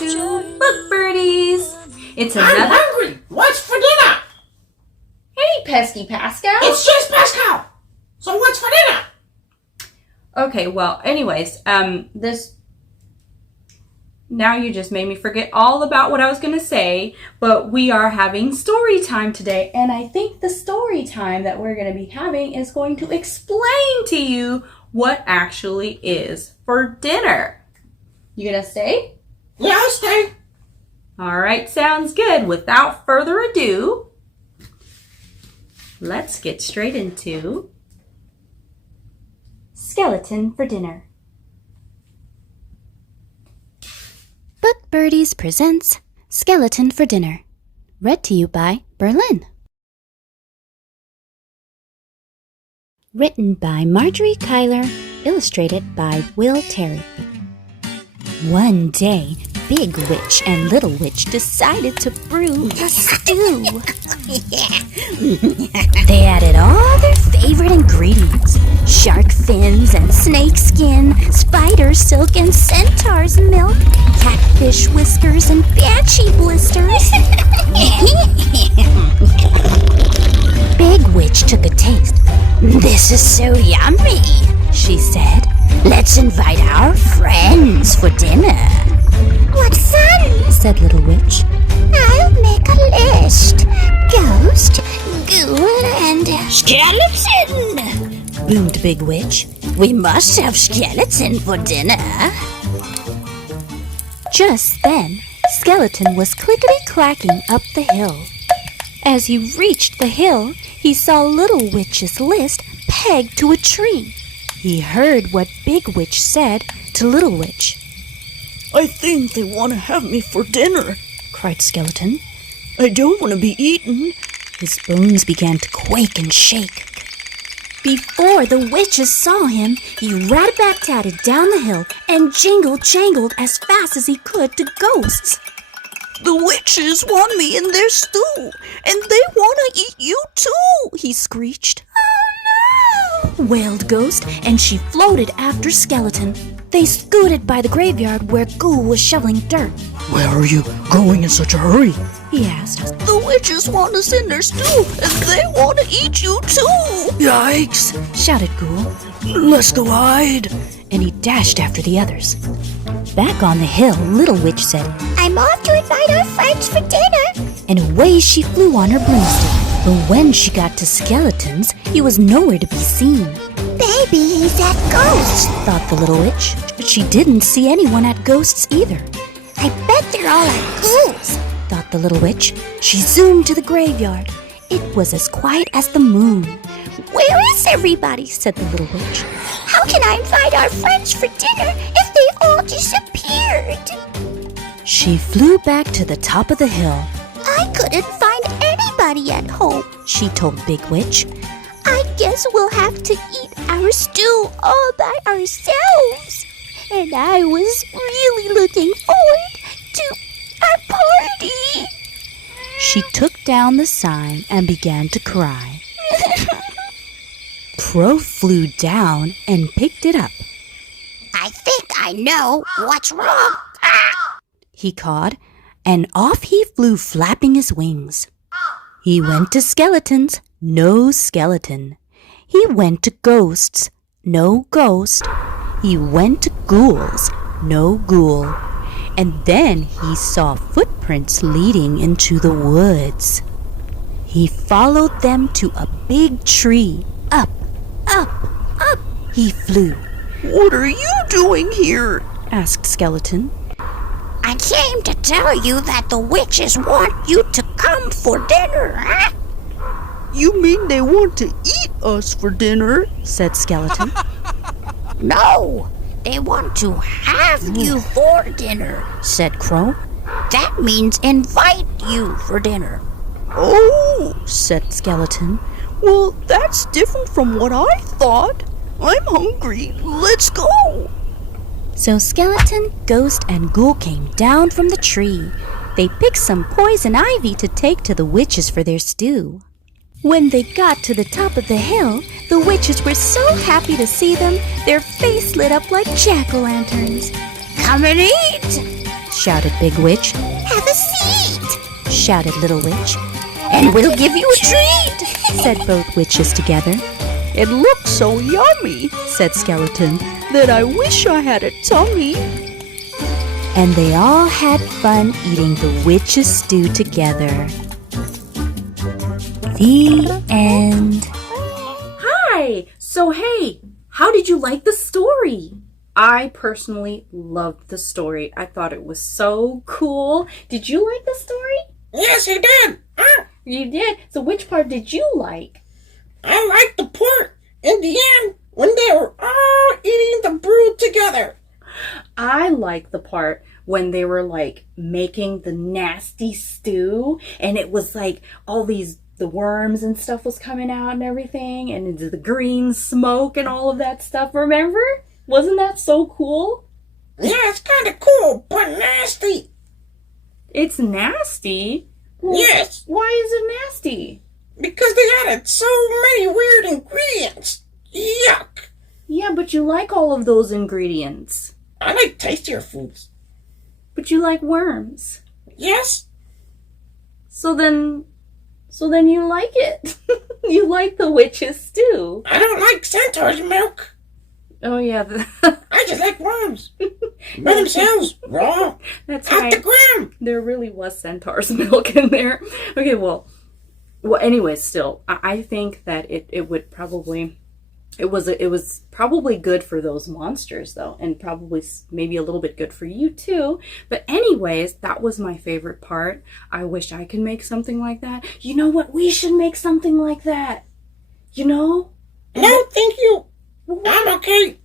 to Book Birdies. It's I'm another... hungry. What's for dinner? Hey, Pesky Pascal. It's just Pascal. So what's for dinner? Okay, well, anyways, now you just made me forget all about what I was going to say, but we are having story time today, and I think the story time that we're going to be having is going to explain to you what actually is for dinner. You going to stay? Yeah, I'll stay. All right, sounds good. Without further ado, let's get straight into Skeleton for Dinner. Book Birdies presents Skeleton for Dinner, read to you by Berlin. Written by Marjorie Kyler, illustrated by Will Terry. One day, Big Witch and Little Witch decided to brew a stew. They added all their favorite ingredients: shark fins and snake skin, spider silk and centaur's milk, catfish whiskers and banshee blisters. Big Witch took a taste. "This is so yummy," she said. "Let's invite our friends for dinner." "What fun," said Little Witch. "I'll make a list. Ghost, ghoul, and skeleton," boomed Big Witch. "We must have skeleton for dinner." Just then, Skeleton was clickety-clacking up the hill. As he reached the hill, he saw Little Witch's list pegged to a tree. He heard what Big Witch said to Little Witch. "I think they want to have me for dinner," cried Skeleton. "I don't want to be eaten." His bones began to quake and shake. Before the witches saw him, he rat-a-bat-tatted down the hill and jingle-jangled as fast as he could to Ghosts. "The witches want me in their stew, and they want to eat you too," he screeched. "Oh no!" wailed Ghost, and she floated after Skeleton. They scooted by the graveyard where Ghoul was shoveling dirt. "Where are you going in such a hurry?" he asked. "The witches want us in their stew, and they want to eat you too." "Yikes!" shouted Ghoul, "Let's go hide." and he dashed after the others. Back on the hill, Little Witch said, "I'm off to invite our friends for dinner." And away she flew on her broomstick. But when she got to Skeleton's, he was nowhere to be seen. "Maybe he's at Ghosts," thought the Little Witch. But she didn't see anyone at Ghosts either. "I bet they're all at Ghouls," thought the Little Witch. She zoomed to the graveyard. It was as quiet as the moon. "Where is everybody?" said the Little Witch. "How can I invite our friends for dinner if they all disappeared?" She flew back to the top of the hill. "I couldn't find anybody at home," she told Big Witch. "I guess we'll have to eat our stew all by ourselves. And I was really looking forward to our party." She took down the sign and began to cry. Crow flew down and picked it up. "I think I know what's wrong," he cawed, and off he flew flapping his wings. He went to Skeleton's, no skeleton. He went to Ghosts, no ghost. He went to Ghouls, no ghoul. And then he saw footprints leading into the woods. He followed them to a big tree. Up, up, up he flew. "What are you doing here?" asked Skeleton. "I came to tell you that the witches want you to come for dinner." "You mean they want to eat us for dinner?" said Skeleton. "No, they want to have you for dinner," said Crow. "That means invite you for dinner." "Oh," said Skeleton. "Well, that's different from what I thought. I'm hungry. Let's go." So Skeleton, Ghost, and Ghoul came down from the tree. They picked some poison ivy to take to the witches for their stew. When they got to the top of the hill, the witches were so happy to see them, their face lit up like jack-o'-lanterns. "Come and eat," shouted Big Witch. Have a seat, Shouted Little Witch, and we'll give you a treat. said both witches together. It looks so yummy, said Skeleton, that I wish I had a tummy. And they all had fun eating the witch's stew together. The end. Hi! So, hey, how did you like the story? I personally loved the story. I thought it was so cool. Did you like the story? Yes, he did. You did? So, which part did you like? I liked the part in the end when they were all eating the brood together. I like the part when they were like making the nasty stew and it was like all these the worms and stuff was coming out and everything and the green smoke and all of that stuff. Remember? Wasn't that so cool? Yeah, it's kind of cool, but nasty. It's nasty? Well, Yes, why is it nasty? because they added so many weird ingredients. Yuck. Yeah, but you like all of those ingredients. I like tastier foods. But you like worms. Yes, So then you like it. You like the witch's stew. I don't like centaur's milk. Oh yeah, I just like worms. By themselves, raw, that's out right. the ground. There really was centaur's milk in there. Okay, well, anyways, still, I think that it would probably, it was probably good for those monsters though, and probably maybe a little bit good for you too. But anyways, that was my favorite part. I wish I could make something like that. You know what? We should make something like that. You know? No, thank you. I'm okay.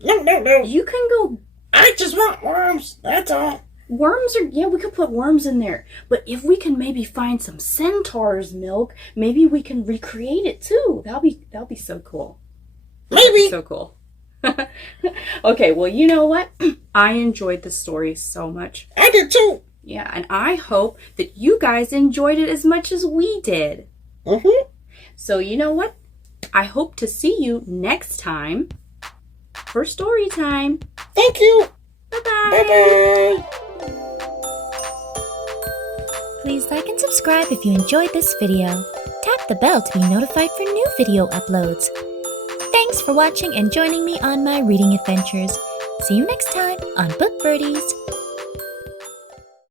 No. You can go. I just want worms. That's all. Worms are, yeah, we could put worms in there. But if we can maybe find some centaur's milk, maybe we can recreate it too. That'll be so cool. Maybe. So cool. Okay, well, you know what? I enjoyed the story so much. I did too. Yeah, and I hope that you guys enjoyed it as much as we did. Mm-hmm. So, you know what? I hope to see you next time for story time. Thank you. Bye-bye. Bye-bye. Please like and subscribe if you enjoyed this video. Tap the bell to be notified for new video uploads. Thanks for watching and joining me on my reading adventures. See you next time on Book Birdies.